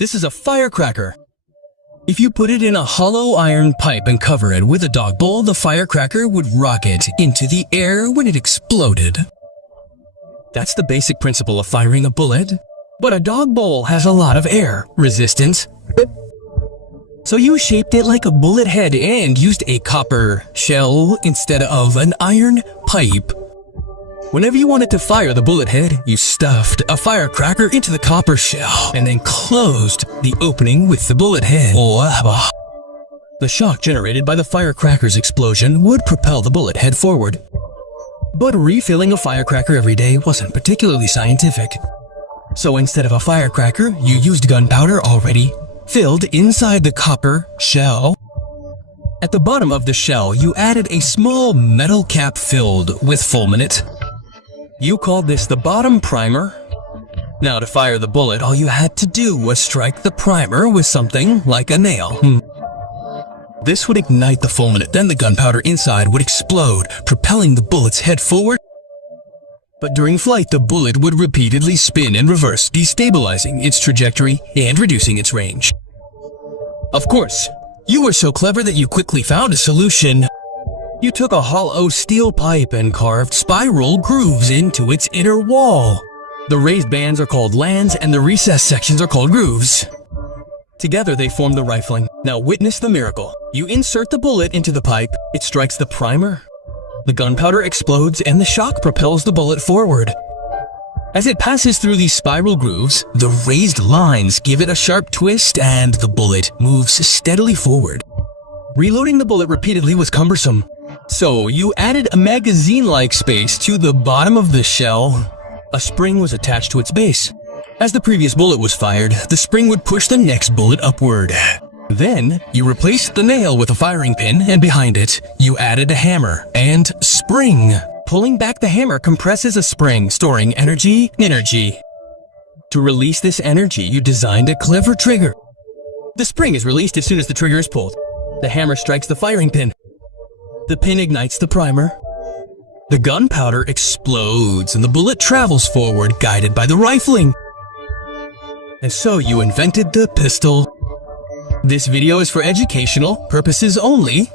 This is a firecracker. If you put it in a hollow iron pipe and cover it with a dog bowl, the firecracker would rocket into the air when it exploded. That's the basic principle of firing a bullet. But a dog bowl has a lot of air resistance. So you shaped it like a bullet head and used a copper shell instead of an iron pipe. Whenever you wanted to fire the bullet head, you stuffed a firecracker into the copper shell and then closed the opening with the bullet head. The shock generated by the firecracker's explosion would propel the bullet head forward. But refilling a firecracker every day wasn't particularly scientific. So instead of a firecracker, you used gunpowder already filled inside the copper shell. At the bottom of the shell, you added a small metal cap filled with fulminate. You called this the bottom primer. Now to fire the bullet, all you had to do was strike the primer with something like a nail. This would ignite the fulminate, then the gunpowder inside would explode, propelling the bullet's head forward. But during flight, the bullet would repeatedly spin and reverse, destabilizing its trajectory and reducing its range. Of course, you were so clever that you quickly found a solution. You took a hollow steel pipe and carved spiral grooves into its inner wall. The raised bands are called lands and the recessed sections are called grooves. Together they form the rifling. Now witness the miracle. You insert the bullet into the pipe, it strikes the primer. The gunpowder explodes and the shock propels the bullet forward. As it passes through these spiral grooves, the raised lines give it a sharp twist and the bullet moves steadily forward. Reloading the bullet repeatedly was cumbersome. So you added a magazine-like space to the bottom of the shell. A spring was attached to its base. As the previous bullet was fired, the spring would push the next bullet upward. Then, you replaced the nail with a firing pin, and behind it, you added a hammer and spring. Pulling back the hammer compresses a spring, storing energy. To release this energy, you designed a clever trigger. The spring is released as soon as the trigger is pulled. The hammer strikes the firing pin. The pin ignites the primer. The gunpowder explodes and the bullet travels forward, guided by the rifling. And so you invented the pistol. This video is for educational purposes only.